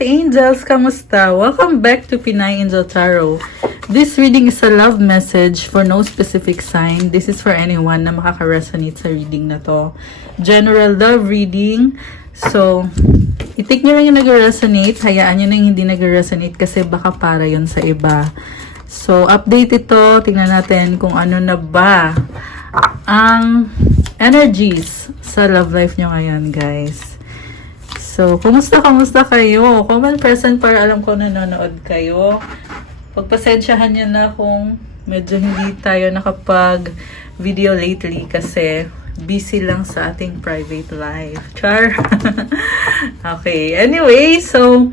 Earth Angels! Kamusta? Welcome back to Pinay Angel Tarot. This reading is a love message for no specific sign. This is for anyone na makaka-resonate sa reading na to. General love reading. So, i-take nyo lang yung nag-resonate. Hayaan nyo na yung hindi nag-resonate kasi baka para yon sa iba. So, update ito. Tingnan natin kung ano na ba ang energies sa love life nyo ngayon, guys. So, kumusta kayo? Comment present para alam ko nanonood kayo. Pagpasensyahan nyo na kung medyo hindi tayo nakapag-video lately kasi busy lang sa ating private life. Char! Okay, anyway, so,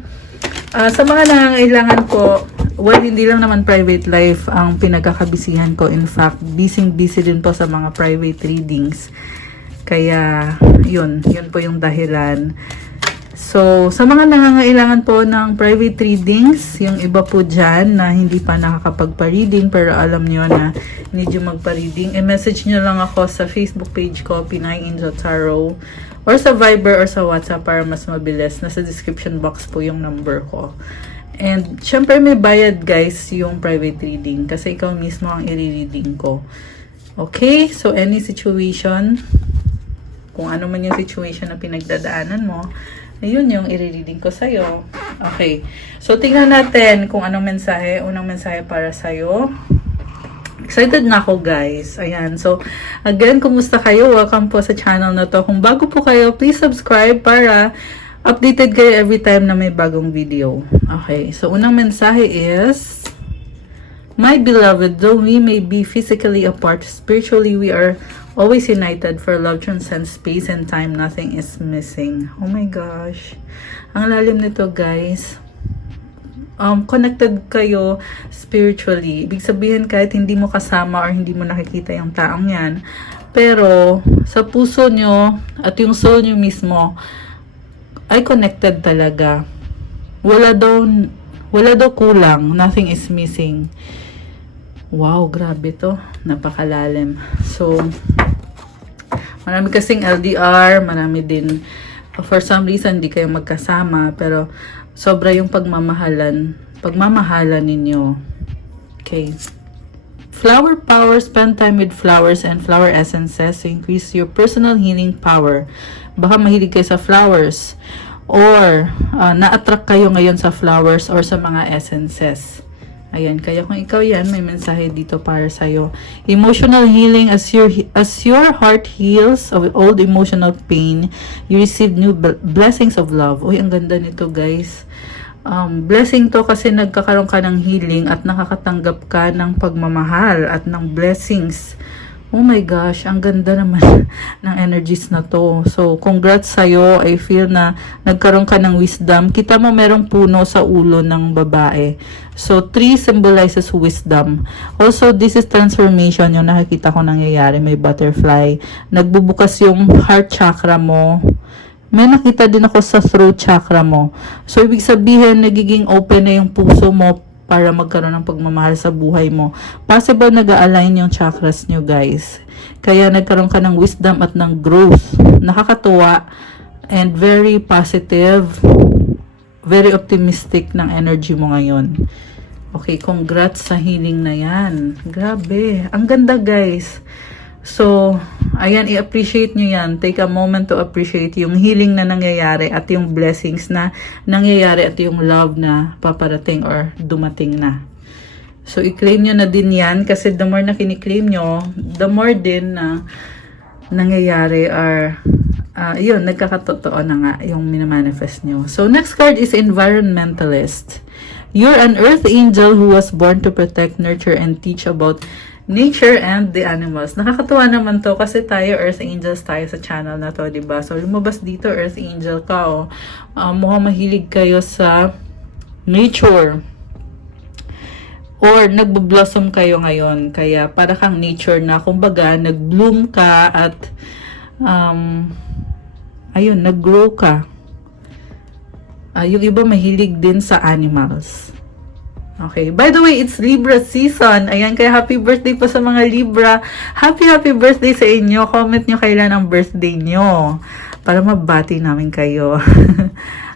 sa mga nangangailangan po, well, hindi lang naman private life ang pinagkakabisihan ko. In fact, busy din po sa mga private readings. Kaya, yun po yung dahilan. So, sa mga nangangailangan po ng private readings, yung iba po dyan na hindi pa nakakapagpa-reading pero alam nyo na need yung magpa-reading, i-message nyo lang ako sa Facebook page ko, Pinay Angel Tarot, or sa Viber or sa WhatsApp para mas mabilis. Nasa description box po yung number ko. And, syempre may bayad guys yung private reading kasi ikaw mismo ang i-reading ko. Okay? So, any situation, kung ano man yung situation na pinagdadaanan mo, ayun yung i-reading ko sa'yo. Okay. So, tingnan natin kung anong mensahe. Unang mensahe para sa'yo. Excited na ako, guys. Ayan. So, again, kumusta kayo? Welcome po sa channel na to. Kung bago po kayo, please subscribe para updated kayo every time na may bagong video. Okay. So, unang mensahe is, my beloved, though we may be physically apart, spiritually we are always united, for love transcends space and time. Nothing is missing. Oh my gosh. Ang lalim nito, guys. Connected kayo spiritually. Ibig sabihin, kahit hindi mo kasama or hindi mo nakikita yung taong yan, pero sa puso nyo at yung soul nyo mismo ay connected talaga. Wala daw kulang. Nothing is missing. Wow, grabe to. Napakalalim. So, marami kasing LDR, marami din, for some reason, di kayo magkasama, pero sobra yung pagmamahalan ninyo. Okay. Flower power, spend time with flowers and flower essences to increase your personal healing power. Baka mahilig kayo sa flowers, or na-attract kayo ngayon sa flowers or sa mga essences. Ayan, kaya kung ikaw yan, may mensahe dito para sa'yo. Emotional healing, as your heart heals of old emotional pain, you receive new blessings of love. Uy, ang ganda nito, guys. Blessing to kasi nagkakaroon ka ng healing at nakakatanggap ka ng pagmamahal at ng blessings. Oh my gosh, ang ganda naman ng energies na to. So, congrats sa'yo. I feel na nagkaroon ka ng wisdom. Kita mo merong puno sa ulo ng babae. So, 3 symbolizes wisdom. Also, this is transformation. Yung nakikita ko nangyayari. May butterfly. Nagbubukas yung heart chakra mo. May nakita din ako sa throat chakra mo. So, ibig sabihin, nagiging open na yung puso mo para magkaroon ng pagmamahal sa buhay mo. Possible nag-align yung chakras nyo, guys. Kaya nagkaroon ka ng wisdom at ng growth. Nakakatuwa and very positive, very optimistic ng energy mo ngayon. Okay, congrats sa healing na yan. Grabe. Ang ganda, guys. So, ayan, i-appreciate nyo yan. Take a moment to appreciate yung healing na nangyayari at yung blessings na nangyayari at yung love na paparating or dumating na. So, i-claim nyo na din yan kasi the more na kiniklaim nyo, the more din na nangyayari or yun, nagkakatotoo na nga yung minamanifest nyo. So, next card is Environmentalist. You're an earth angel who was born to protect, nurture, and teach about nature and the animals. Nakakatuwa naman to kasi tayo Earth Angels tayo sa channel na to, diba? So, lumabas dito, Earth Angel ka, oh. Mukhang mahilig kayo sa nature. Or, nagbo-blossom kayo ngayon. Kaya, para kang nature na, kumbaga, nag-bloom ka at, ayun, nag-grow ka. Yung iba mahilig din sa animals. Okay. By the way, it's Libra season. Ayan, kaya happy birthday po sa mga Libra. Happy birthday sa inyo. Comment nyo kailan ang birthday nyo para mabati namin kayo.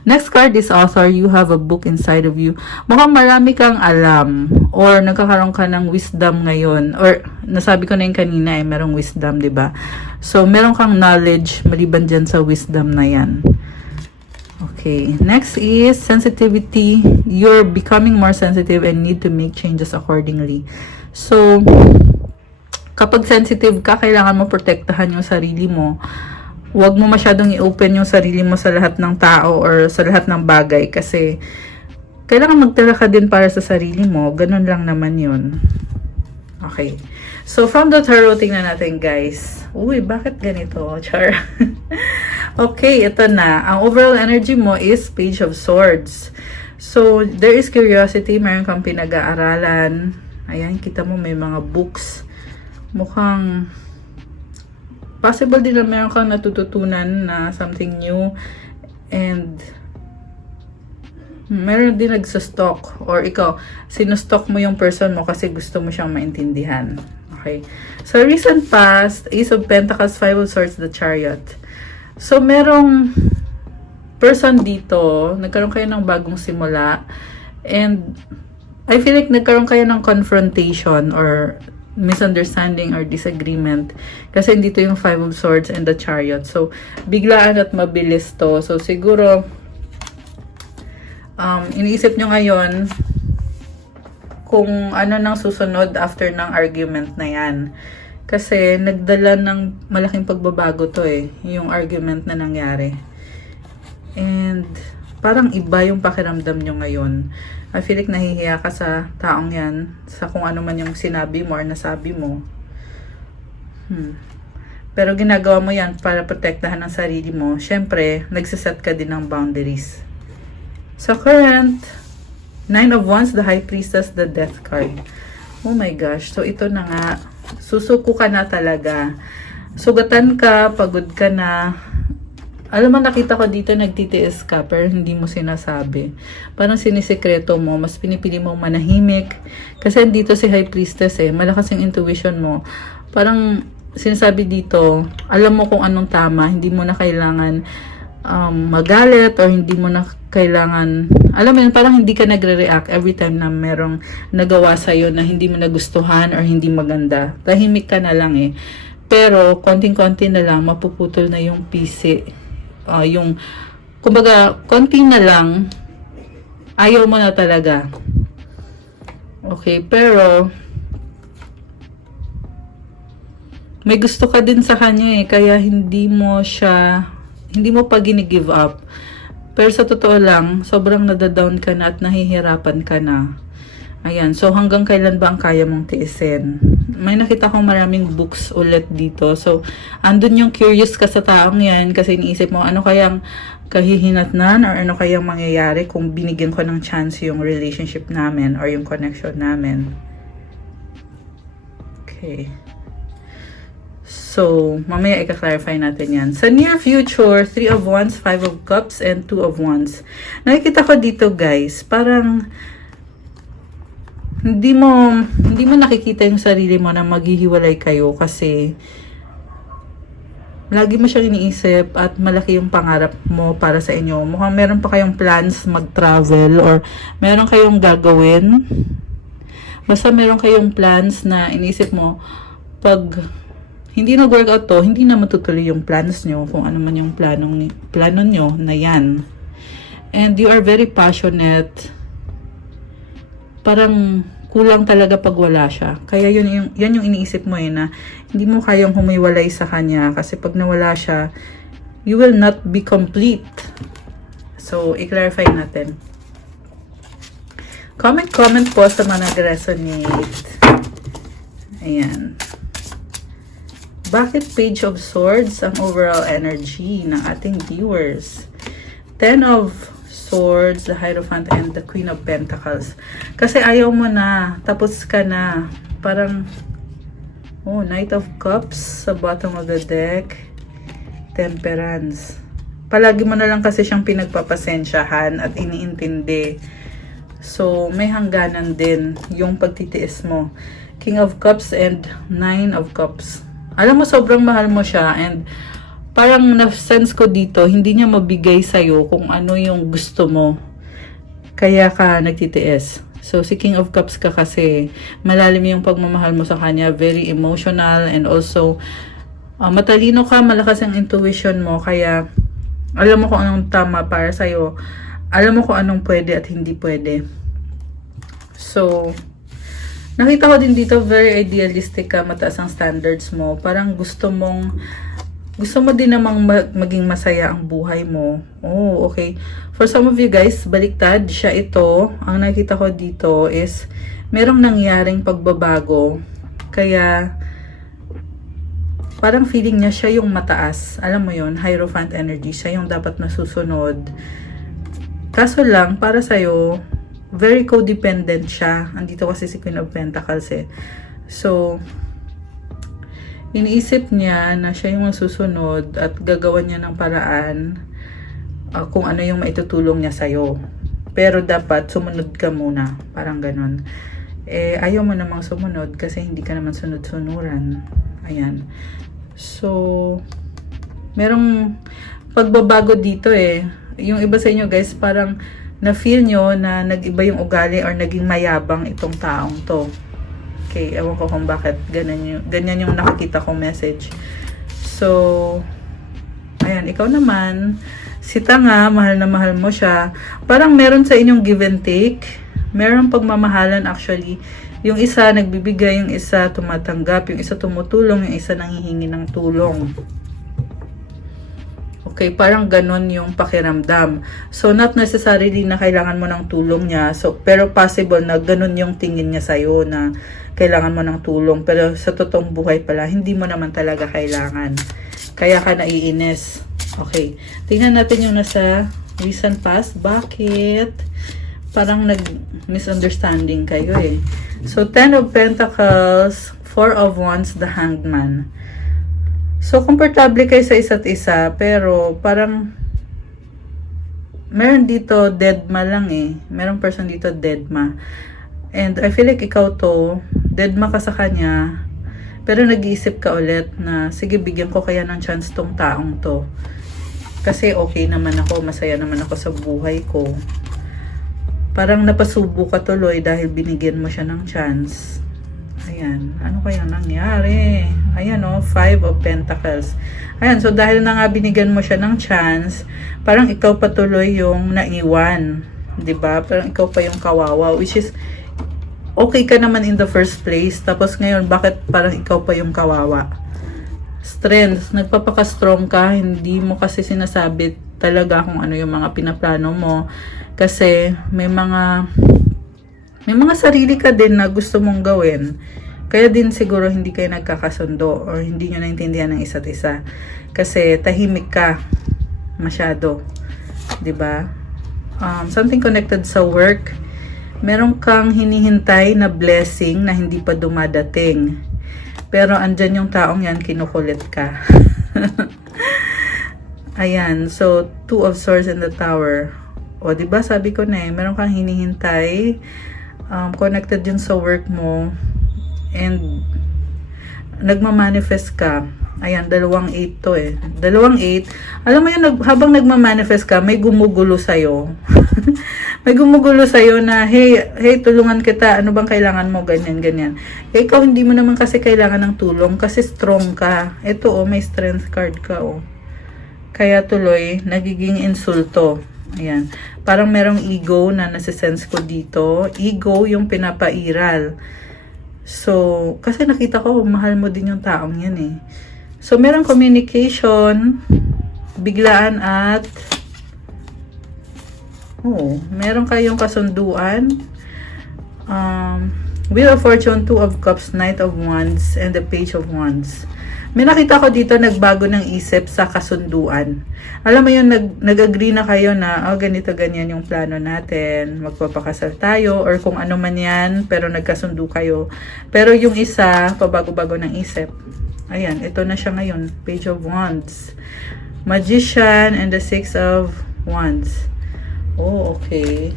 Next card is author. You have a book inside of you. Mukhang marami kang alam or nagkakaroon ka ng wisdom ngayon. Or nasabi ko na yung kanina merong wisdom, 'di ba? So, meron kang knowledge maliban dyan sa wisdom na yan. Okay. Next is sensitivity. You're becoming more sensitive and need to make changes accordingly. So, kapag sensitive ka, kailangan mo protektahan yung sarili mo. Huwag mo masyadong i-open yung sarili mo sa lahat ng tao or sa lahat ng bagay kasi kailangan magtira ka din para sa sarili mo. Ganun lang naman yun. Okay. So, from the tarot, tingnan natin, guys. Uy, bakit ganito? Char. Okay, ito na. Ang overall energy mo is Page of Swords. So, there is curiosity. Meron kang pinag-aaralan. Ayan, kita mo may mga books. Mukhang possible din na meron kang natututunan na something new and meron din nagsa-stalk or ikaw, sinustalk mo yung person mo kasi gusto mo siyang maintindihan. Okay. So, recent past, Ace of Pentacles, Five of Swords, the Chariot. So, merong person dito, nagkaroon kayo ng bagong simula and I feel like nagkaroon kayo ng confrontation or misunderstanding or disagreement kasi dito yung Five of Swords and the Chariot. So, biglaan at mabilis to. So, siguro iniisip nyo ngayon kung ano nang susunod after ng argument na yan. Kasi nagdala ng malaking pagbabago to yung argument na nangyari. And parang iba yung pakiramdam nyo ngayon. I feel like nahihiya ka sa taong yan, sa kung ano man yung sinabi mo or nasabi mo. Pero ginagawa mo yan para protektahan ang sarili mo. Siyempre, nagsiset ka din ng boundaries. So, current, Nine of Wands, the High Priestess, the Death card. Oh my gosh. So, ito na nga. Susuko ka na talaga. Sugatan ka, pagod ka na. Alam mo, nakita ko dito, nagtitiis ka, pero hindi mo sinasabi. Parang sinisekreto mo, mas pinipili mong manahimik. Kasi dito si High Priestess malakas yung intuition mo. Parang sinasabi dito, alam mo kung anong tama, hindi mo na kailangan magalit or hindi mo na kailangan, alam mo yun, parang hindi ka nagre-react every time na merong nagawa sa'yo na hindi mo nagustuhan or hindi maganda. Tahimik ka na lang Pero, konting-konti na lang, mapuputol na yung pisi. Kumbaga, konti na lang, ayaw mo na talaga. Okay, pero, may gusto ka din sa kanya kaya hindi mo pa gini-give up. Pero sa totoo lang, sobrang nadadown ka na at nahihirapan ka na. Ayan, so hanggang kailan ba ang kaya mong tiisin? May nakita kong maraming books ulit dito. So, andun yung curious ka sa taong yan kasi iniisip mo, ano kayang kahihinatnan or ano kayang mangyayari kung binigyan ko ng chance yung relationship namin or yung connection namin. Okay. So, mamaya i-clarify natin yan. Sa near future, 3 of Wands, 5 of Cups, and 2 of Wands. Nakikita ko dito, guys, parang hindi mo nakikita yung sarili mo na maghihiwalay kayo kasi lagi mo siyang iniisip at malaki yung pangarap mo para sa inyo. Mukhang meron pa kayong plans mag-travel or meron kayong gagawin. Basta meron kayong plans na iniisip mo pag hindi nag-workout to, hindi na matutuloy yung plans nyo kung ano man yung plano nyo na yan. And you are very passionate. Parang kulang talaga pag wala siya. Kaya yan yung iniisip mo na hindi mo kayang humiwalay sa kanya kasi pag nawala siya, you will not be complete. So, i-clarify natin. Comment po sa mga nag-resonate. Ayan. Bakit Page of Swords ang overall energy ng ating viewers? 10 of Swords, the Hierophant, and the Queen of Pentacles. Kasi ayaw mo na. Tapos ka na. Parang, Knight of Cups sa bottom of the deck. Temperance. Palagi mo na lang kasi siyang pinagpapasensyahan at iniintindi. So, may hangganan din yung pagtitiis mo. King of Cups and 9 of Cups. Alam mo, sobrang mahal mo siya and parang na-sense ko dito, hindi niya mabigay sa'yo kung ano yung gusto mo. Kaya ka nagtitiis. So, si King of Cups ka kasi, malalim yung pagmamahal mo sa kanya, very emotional, and also, matalino ka, malakas ang intuition mo, kaya, alam mo kung anong tama para sa'yo, alam mo kung anong pwede at hindi pwede. So, nakita ko din dito, very idealistic ka, mataas ang standards mo, parang gusto mo din namang maging masaya ang buhay mo. Oh, okay. For some of you guys, baliktad siya ito. Ang nakita ko dito is merong nangyaring pagbabago. Kaya parang feeling niya siya yung mataas. Alam mo yon, Hierophant energy. Siya yung dapat nasusunod. Kaso lang, para sa'yo, very codependent siya. Andito kasi si Queen of Pentacles eh. So, iniisip niya na siya yung masusunod at gagawan niya ng paraan kung ano yung maitutulong niya sa'yo. Pero dapat sumunod ka muna. Parang ganon. Eh, ayaw mo namang sumunod kasi hindi ka naman sunod-sunuran. Ayan. So, merong pagbabago dito eh. Yung iba sa inyo guys, parang na-feel nyo na nag-iba yung ugali or naging mayabang itong taong to. Okay, ewan ko kung bakit ganyan yung nakikita kong message. So, ayan, ikaw naman, si Tanga, mahal na mahal mo siya. Parang meron sa inyong give and take. Meron pagmamahalan actually. Yung isa nagbibigay, yung isa tumatanggap, yung isa tumutulong, yung isa nanghihingi ng tulong. Okay, parang ganon yung pakiramdam. So, not necessarily na kailangan mo ng tulong niya. So, pero possible na ganon yung tingin niya sa'yo na kailangan mo ng tulong. Pero sa totoong buhay pala, hindi mo naman talaga kailangan. Kaya ka naiinis. Okay, tingnan natin yung nasa recent past. Bakit? Parang nag-misunderstanding kayo eh. So, 10 of Pentacles, 4 of Wands, the Hanged Man. So, komportable kayo sa isa't isa, pero parang meron dito deadma lang eh. Merong person dito deadma. And I feel like ikaw to, deadma ka sa kanya, pero nag-iisip ka ulit na, sige, bigyan ko kaya ng chance tong taong to. Kasi okay naman ako, masaya naman ako sa buhay ko. Parang napasubo ka tuloy dahil binigyan mo siya ng chance. Ayan, ano kaya nangyari? Ayan o, 5 of Pentacles. Ayan, so dahil na nga binigyan mo siya ng chance, parang ikaw patuloy yung naiwan. 'Di ba? Parang ikaw pa yung kawawa, which is, okay ka naman in the first place. Tapos ngayon, bakit parang ikaw pa yung kawawa? Strength, nagpapaka-strong ka, hindi mo kasi sinasabi talaga kung ano yung mga pinaplano mo. Kasi may mga sarili ka din na gusto mong gawin. Kaya din siguro hindi kayo nagkakasundo or hindi nyo naintindihan ng isa't isa. Kasi tahimik ka masyado. 'Di ba? Something connected sa work. Meron kang hinihintay na blessing na hindi pa dumadating. Pero andyan yung taong yan, kinukulit ka. Ayan, so 2 of Swords in the Tower. O, 'di ba sabi ko na eh, meron kang hinihintay, connected din sa work mo, and nagma-manifest ka. Ayan, 2-8 to eh. 2-8. Alam mo yun, habang nagma-manifest ka, may gumugulo sa'yo. May gumugulo sa'yo na, hey, tulungan kita. Ano bang kailangan mo? Ganyan, ganyan. Eh, ikaw, hindi mo naman kasi kailangan ng tulong kasi strong ka. Ito, oh, may strength card ka, oh. Kaya tuloy, nagiging insulto. Ayan. Parang merong ego na nasisense ko dito. Ego yung pinapairal. So, kasi nakita ko, mahal mo din yung taong yan eh. So, merong communication, biglaan at meron kayong kasunduan. Wheel of Fortune, 2 of Cups, Knight of Wands, and the Page of Wands. May nakita ko dito, nagbago ng isip sa kasunduan. Alam mo yun, nag-agree na kayo na, ganito, ganyan yung plano natin, magpapakasal tayo, or kung ano man yan, pero nagkasundo kayo. Pero yung isa, pabago-bago ng isip. Ayan, ito na siya ngayon, Page of Wands. Magician, and the 6 of Wands. Oh, okay.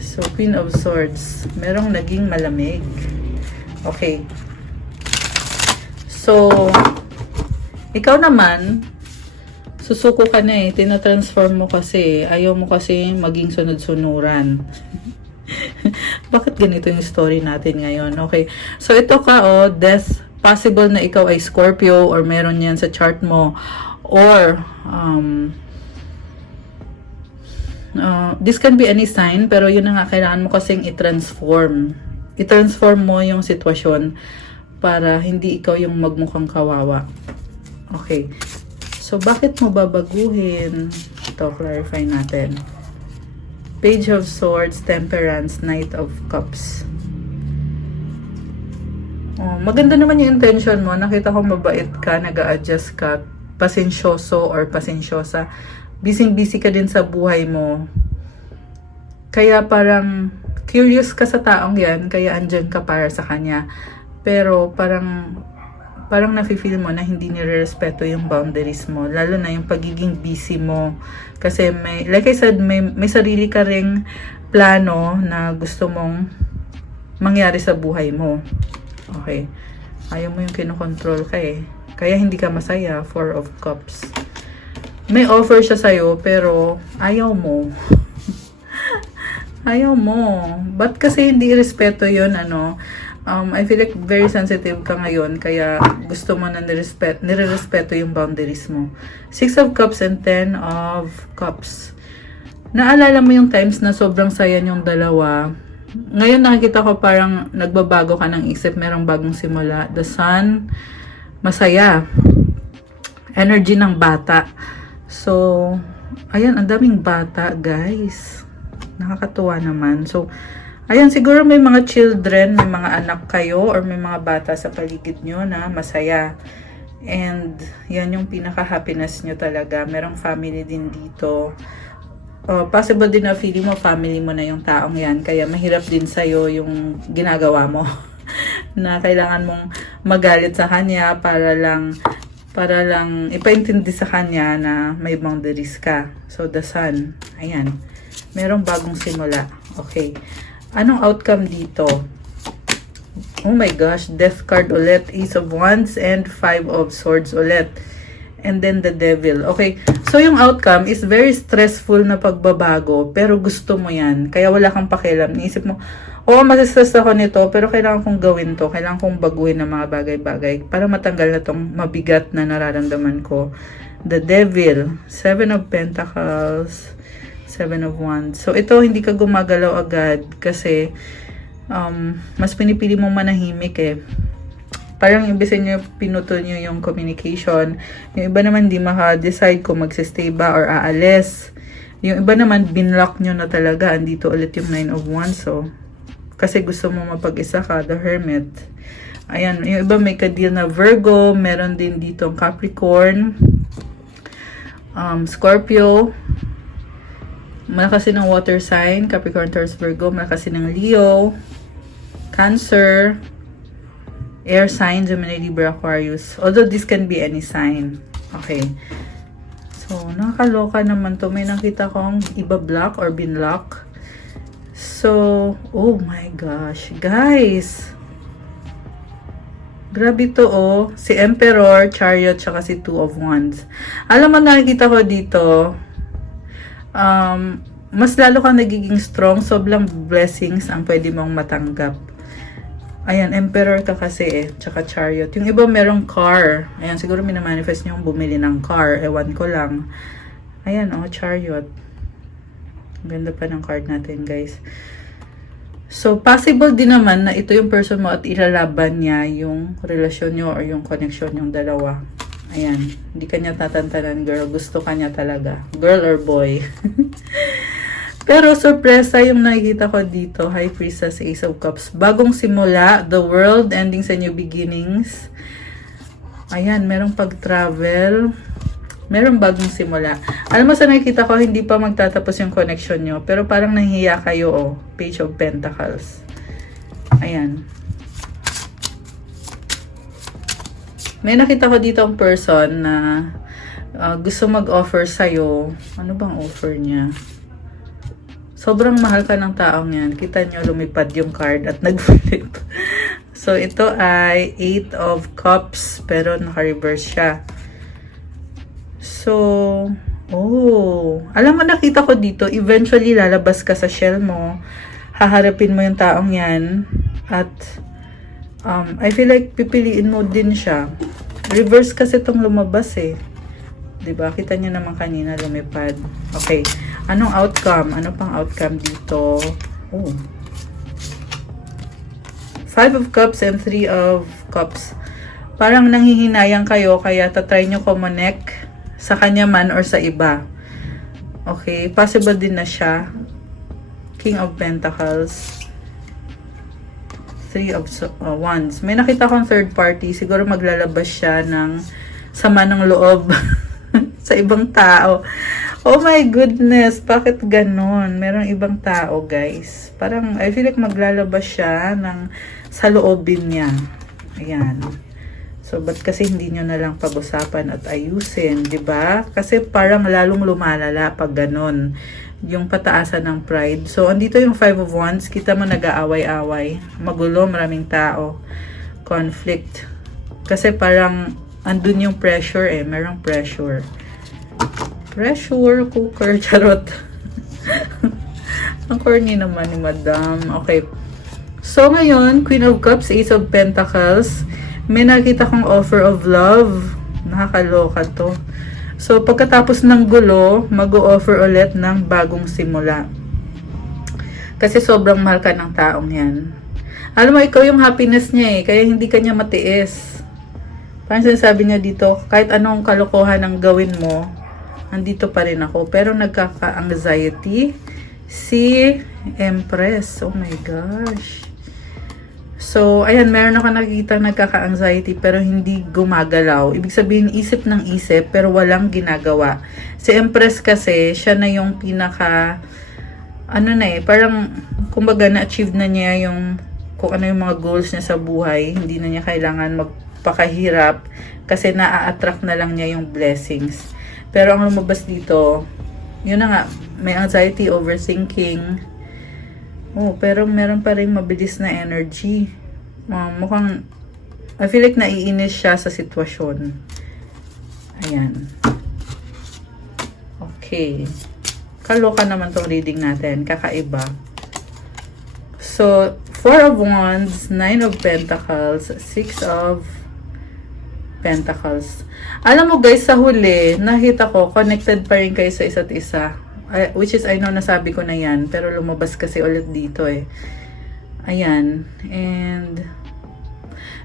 So, Queen of Swords. Merong naging malamig. Okay. So, Ikaw naman, susuko ka na eh. Tinatransform mo kasi. Ayaw mo kasi maging sunod-sunuran. Bakit ganito yung story natin ngayon? Okay. So, ito ka, death. Possible na ikaw ay Scorpio or meron yan sa chart mo. Or, this can be any sign, pero yun na nga, kailangan mo kasing i-transform. I-transform mo yung sitwasyon para hindi ikaw yung magmukhang kawawa. Okay. So, bakit mo babaguhin? Ito, clarify natin. Page of Swords, Temperance, Knight of Cups. Oh, maganda naman yung intention mo. Nakita ko mabait ka, nag-a-adjust ka, pasensyoso or pasensyosa. Busy-busy ka din sa buhay mo. Kaya parang curious ka sa taong yan, kaya andyan ka para sa kanya. Pero parang nafe-feel mo na hindi nire-respeto yung boundaries mo. Lalo na yung pagiging busy mo. Kasi like I said, may sarili ka ring plano na gusto mong mangyari sa buhay mo. Okay. Ayaw mo yung kinokontrol ka eh. Kaya hindi ka masaya. 4 of Cups. May offer siya sa'yo, pero ayaw mo. Ayaw mo. Ba't kasi hindi respeto yun, I feel like very sensitive ka ngayon, kaya gusto mo na nire-respeto yung boundaries mo. 6 of Cups and 10 of Cups. Naalala mo yung times na sobrang saya yung dalawa. Ngayon nakikita ko parang nagbabago ka ng isip, merong bagong simula. The Sun, masaya. Energy ng bata. So, ayan, ang daming bata, guys. Nakakatuwa naman. So, ayan, siguro may mga children, may mga anak kayo, or may mga bata sa paligid nyo na masaya. And, yan yung pinaka-happiness nyo talaga. Merong family din dito. Possible din na feeling mo, family mo na yung taong yan. Kaya mahirap din sa'yo yung ginagawa mo. Na kailangan mong magalit sa kanya para lang ipaintindi sa kanya na may boundaries ka. So, the Sun. Ayan. Merong bagong simula. Okay. Anong outcome dito? Oh my gosh, Death card ulit, Ace of Wands, and 5 of Swords ulit. And then the Devil. Okay, so yung outcome is very stressful na pagbabago, pero gusto mo yan. Kaya wala kang pakialam. Niisip mo, masistress ako nito, pero kailangan kong gawin to. Kailangan kong baguhin ng mga bagay-bagay para matanggal na tong mabigat na nararamdaman ko. The Devil, 7 of Pentacles, 7 of Wands. So, ito, hindi ka gumagalaw agad kasi mas pinipili mong manahimik eh. Parang imbisin nyo, pinutol nyo yung communication. Yung iba naman, di maka-decide kung magsistay ba or aalis. Yung iba naman, binlock nyo na talaga. Andito ulit yung 9 of Wands. So, kasi gusto mo mapag-isa ka, the Hermit. Ayan, yung iba may ka-deal na Virgo. Meron din dito Capricorn. Scorpio. Malakas din ng water sign, Capricorn, Taurus, Virgo. Malakas din ng Leo, Cancer, air sign, Gemini, Libra, Aquarius. Although this can be any sign. Okay. So, nakakaloka naman to. May nakita kong iba block or binlock. So, oh my gosh. Guys. Grabe to Si Emperor, Chariot, tsaka si 2 of Wands. Alam mo, nakikita ko dito, mas lalo kang nagiging strong, sobrang blessings ang pwede mong matanggap. Ayan, Emperor ka kasi tsaka Chariot. Yung iba merong car. Ayan, siguro minamanifest nyo bumili ng car. Ewan ko lang. Ayan, Chariot. Ganda pa ng card natin, guys. So, possible din naman na ito yung person mo at ilalaban niya yung relasyon nyo or yung connection yung dalawa. Ayan, hindi kanya tatantanan, girl. Gusto kanya talaga. Girl or boy. Pero, sorpresa yung nakikita ko dito. High Priestess, Ace of Cups. Bagong simula, the world, ending sa new beginnings. Ayan, merong pag-travel. Merong bagong simula. Alam mo sa nakikita ko, hindi pa magtatapos yung connection nyo. Pero parang nahihiya kayo, Page of Pentacles. Ayan. May nakita ko dito ang person na gusto mag-offer sa'yo. Ano bang offer niya? Sobrang mahal ka ng taong yan. Kita nyo, lumipad yung card at nag-flip. So, ito ay 8 of Cups, pero naka-reverse siya. So, alam mo, nakita ko dito, eventually lalabas ka sa shell mo, haharapin mo yung taong yan, at I feel like pipiliin mo din siya. Reverse kasi itong lumabas eh. Diba? Kita niyo naman kanina lumipad. Okay. Anong outcome? Ano pang outcome dito? Five of Cups and Three of Cups. Parang nanghihinayang kayo, kaya tatry nyo connect sa kanya man or sa iba. Okay, possible din na siya. King of Pentacles. Three of Wands. May nakita kong third party. Siguro maglalabas siya ng sama ng loob sa ibang tao. Oh my goodness, bakit ganon? Merong ibang tao, guys. Parang, I feel like maglalabas siya ng sa loobin niya. Ayan. So, ba't kasi hindi nyo na lang pag-usapan at ayusin, di ba? Kasi parang lalong lumalala pag ganon. Yung pataasan ng pride. So, andito yung Five of Wands. Kita mo nag-aaway-away. Magulo, maraming tao. Conflict. Kasi parang andun yung pressure eh. Merong pressure. Pressure cooker. Charot. Ang corny naman ni Madam. Okay. So, ngayon, Queen of Cups, Ace of Pentacles. May nakita kong offer of love. Nakakaloka to. So, pagkatapos ng gulo, mag-o-offer ulit ng bagong simula. Kasi sobrang mahal ka ng taong yan. Alam mo, ikaw yung happiness niya eh. Kaya hindi ka niya matiis. Parang sinasabi niya dito, kahit anong kalokohan ang gawin mo, andito pa rin ako. Pero nagkaka-anxiety si Empress. Oh my gosh. So, ayan, meron ako nakikita nagkaka-anxiety pero hindi gumagalaw. Ibig sabihin, isip ng isip pero walang ginagawa. Si Empress kasi, siya na yung pinaka, parang, kumbaga, na-achieve na niya yung, kung ano yung mga goals niya sa buhay. Hindi na niya kailangan magpakahirap kasi na-attract na lang niya yung blessings. Pero ang lumabas dito, yun na nga, may anxiety, overthinking. Pero meron pa rin mabilis na energy. Mukhang, I feel like naiinis siya sa sitwasyon. Ayan. Okay. Kaloka naman tong reading natin. Kakaiba. So, Four of Wands, Nine of Pentacles, Six of Pentacles. Alam mo guys, sa huli, nakita ko, connected pa rin kayo sa isa't isa. Which is, I know, nasabi ko na yan. Pero lumabas kasi ulit dito eh. Ayan. And,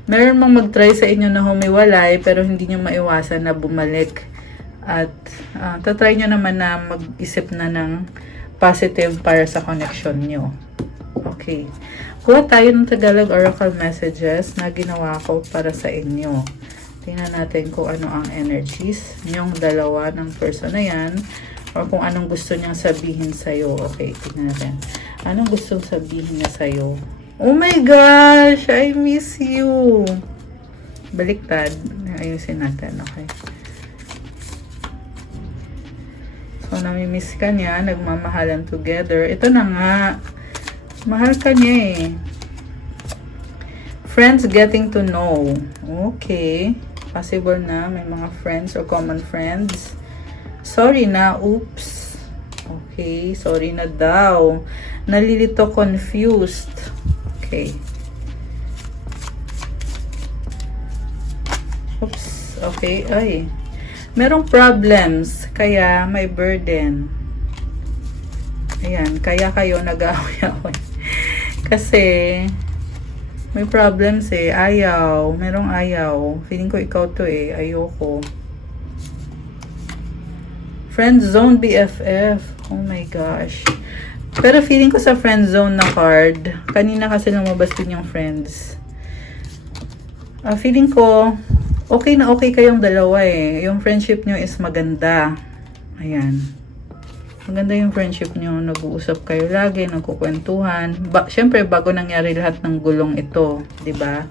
meron mang mag-try sa inyo na humiwalay, pero hindi nyo maiwasan na bumalik. At, tatry nyo naman na mag-isip na ng positive para sa connection nyo. Okay. Kuha tayo ng Tagalog Oracle messages na ginawa ko para sa inyo. Tingnan natin kung ano ang energies yung dalawa ng person na yan. O kung anong gusto niyang sabihin sa'yo. Okay, tignan natin. Anong gustong sabihin niya sa'yo? Oh my gosh! I miss you! Baliktad. Ayusin natin. Okay. So, namimiss ka niya. Nagmamahalan together. Ito na nga. Mahal ka niya eh. Friends getting to know. Okay. Possible na may mga friends or common friends. Sorry na, oops. Okay, sorry na daw. Nalilito, confused. Okay. Oops, okay, ay. Merong problems, kaya may burden. Ayan, kaya kayo nag-away-away. Kasi, may problems eh. Ayaw, merong ayaw. Feeling ko ikaw to eh, ayoko. Friend zone BFF. Oh my gosh. Pero feeling ko sa friend zone na card, kanina kasi lumabas din yung friends. Feeling ko, okay na okay kayong dalawa eh. Yung friendship nyo is maganda. Ayan. Maganda yung friendship nyo. Nag-uusap kayo lagi, nagkukwentuhan. Siyempre, bago nangyari lahat ng gulong ito. 'Di ba?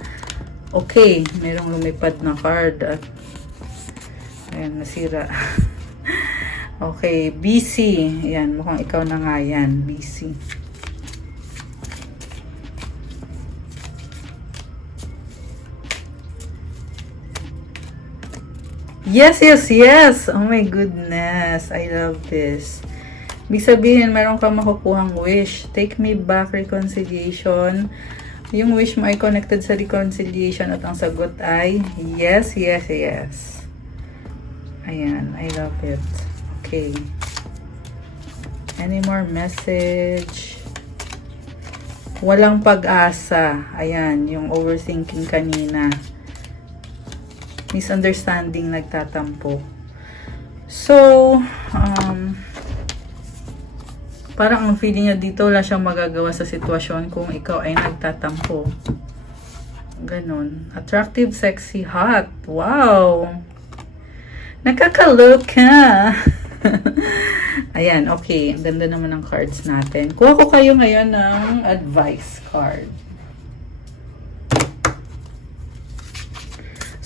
Okay. Merong lumipad na card. At, ayan, nasira. Okay, BC. Ayan, mukhang ikaw na nga yan. BC. Yes, yes, yes! Oh my goodness. I love this. Ibig sabihin, meron kang makukuhang wish. Take me back, reconciliation. Yung wish mo ay connected sa reconciliation at ang sagot ay yes, yes, yes. Ayan, I love it. Okay. Any more message? Walang pag-asa. Ayan, yung overthinking kanina. Misunderstanding nagtatampo. So, parang ang feeling niya dito, wala siyang magagawa sa sitwasyon kung ikaw ay nagtatampo. Ganon. Attractive, sexy, hot. Wow! Nakakaloka! Ayan, okay. Ang ganda naman ng cards natin. Kuha ko kayo ngayon ng advice card.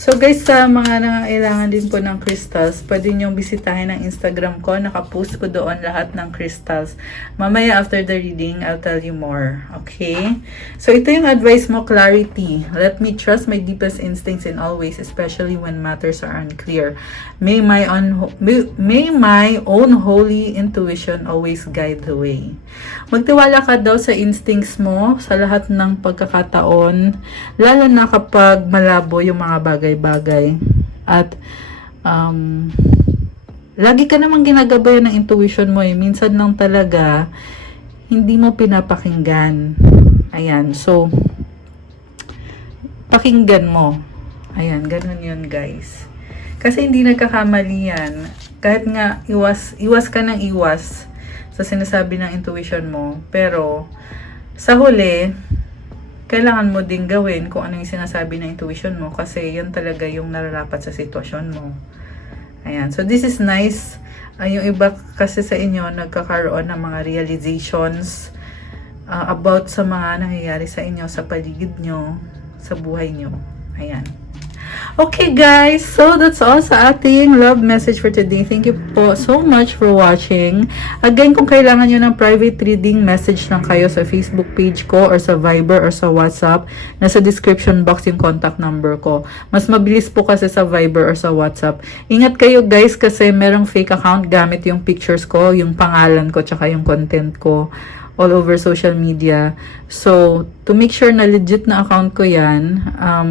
So guys, sa mga nangangailangan din po ng crystals, pwede nyo bisitahin ang Instagram ko. Nakapost ko doon lahat ng crystals. Mamaya after the reading, I'll tell you more. Okay? So ito yung advice mo, clarity. Let me trust my deepest instincts in all ways, especially when matters are unclear. May my own holy intuition always guide the way. Magtiwala ka daw sa instincts mo sa lahat ng pagkakataon, lalo na kapag malabo yung mga bagay-bagay. At lagi ka namang ginagabayan ng intuition mo eh. Minsan lang talaga hindi mo pinapakinggan. Ayan, so pakinggan mo. Ayan, ganun yun guys. Kasi hindi nagkakamali yan. Kahit nga iwas ka ng iwas sa sinasabi ng intuition mo. Pero sa huli, kailangan mo din gawin kung ano yung sinasabi ng intuition mo kasi yan talaga yung nararapat sa sitwasyon mo. Ayan. So, this is nice. Yung iba kasi sa inyo nagkakaroon ng mga realizations about sa mga nangyayari sa inyo, sa paligid nyo, sa buhay nyo. Ayan. Okay guys, so that's all sa ating love message for today. Thank you po so much for watching. Again, kung kailangan nyo ng private reading, message lang kayo sa Facebook page ko or sa Viber or sa WhatsApp. Nasa description box yung contact number ko. Mas mabilis po kasi sa Viber or sa WhatsApp. Ingat kayo guys kasi merong fake account gamit yung pictures ko, yung pangalan ko, tsaka yung content ko all over social media. So, to make sure na legit na account ko yan,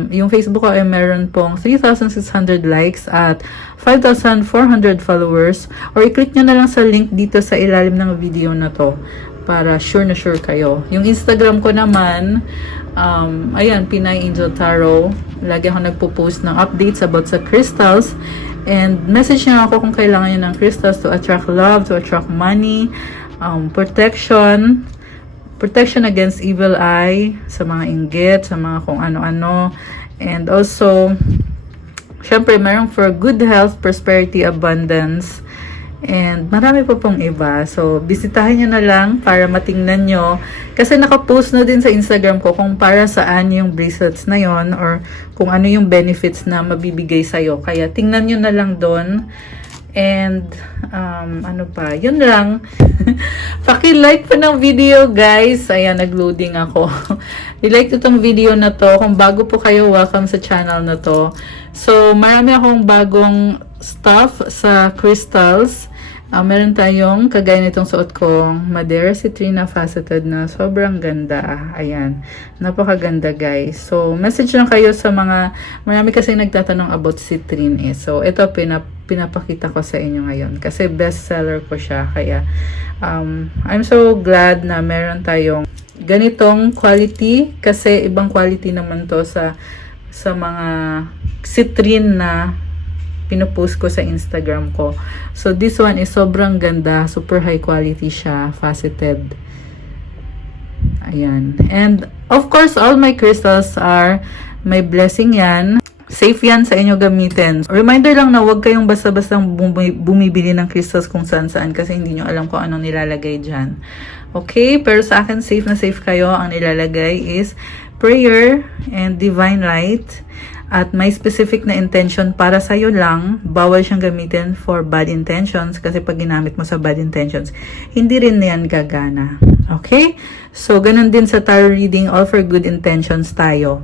yung Facebook ko ay meron pong 3,600 likes at 5,400 followers. Or i-click nyo na lang sa link dito sa ilalim ng video na to para sure na sure kayo. Yung Instagram ko naman, ayan, Pinay Angel Tarot. Lagi ako nagpo-post ng updates about sa crystals. And message nyo ako kung kailangan nyo ng crystals to attract love, to attract money, protection against evil eye, sa mga inggit, sa mga kung ano-ano, and also syempre meron for good health, prosperity, abundance, and marami pa pong iba. So bisitahin nyo na lang para matingnan nyo kasi nakapost na din sa Instagram ko kung para saan yung bracelets na yon or kung ano yung benefits na mabibigay sa'yo, kaya tingnan nyo na lang doon. And, ano pa, yun lang. Paki-like po ng video, guys. Ayan, nag-loading ako. I-like itong video na to. Kung bago po kayo, welcome sa channel na to. So, marami akong bagong stuff sa crystals. Meron tayong, kagaya nitong suot kong Madeira Citrina Faceted na sobrang ganda. Ayan, napakaganda guys. So, message lang kayo sa mga, marami kasi nagtatanong about citrine eh. So, ito pinapakita ko sa inyo ngayon. Kasi bestseller ko siya. Kaya, I'm so glad na meron tayong ganitong quality. Kasi ibang quality naman to sa mga citrine na pinopost ko sa Instagram ko. So, this one is sobrang ganda. Super high quality siya. Faceted. Ayan. And, of course, all my crystals are may blessing yan. Safe yan sa inyo gamitin. Reminder lang na huwag kayong basta-basta bumibili ng crystals kung saan-saan kasi hindi nyo alam kung anong nilalagay dyan. Okay? Pero sa akin, safe na safe kayo. Ang nilalagay is prayer and divine light. At may specific na intention para sa'yo lang, bawal siyang gamitin for bad intentions kasi pag ginamit mo sa bad intentions, hindi rin yan gagana. Okay? So, ganun din sa tarot reading, all for good intentions tayo.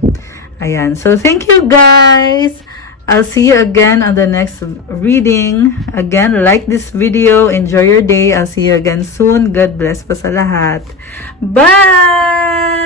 Ayan. So, thank you guys! I'll see you again on the next reading. Again, like this video. Enjoy your day. I'll see you again soon. God bless po sa lahat. Bye!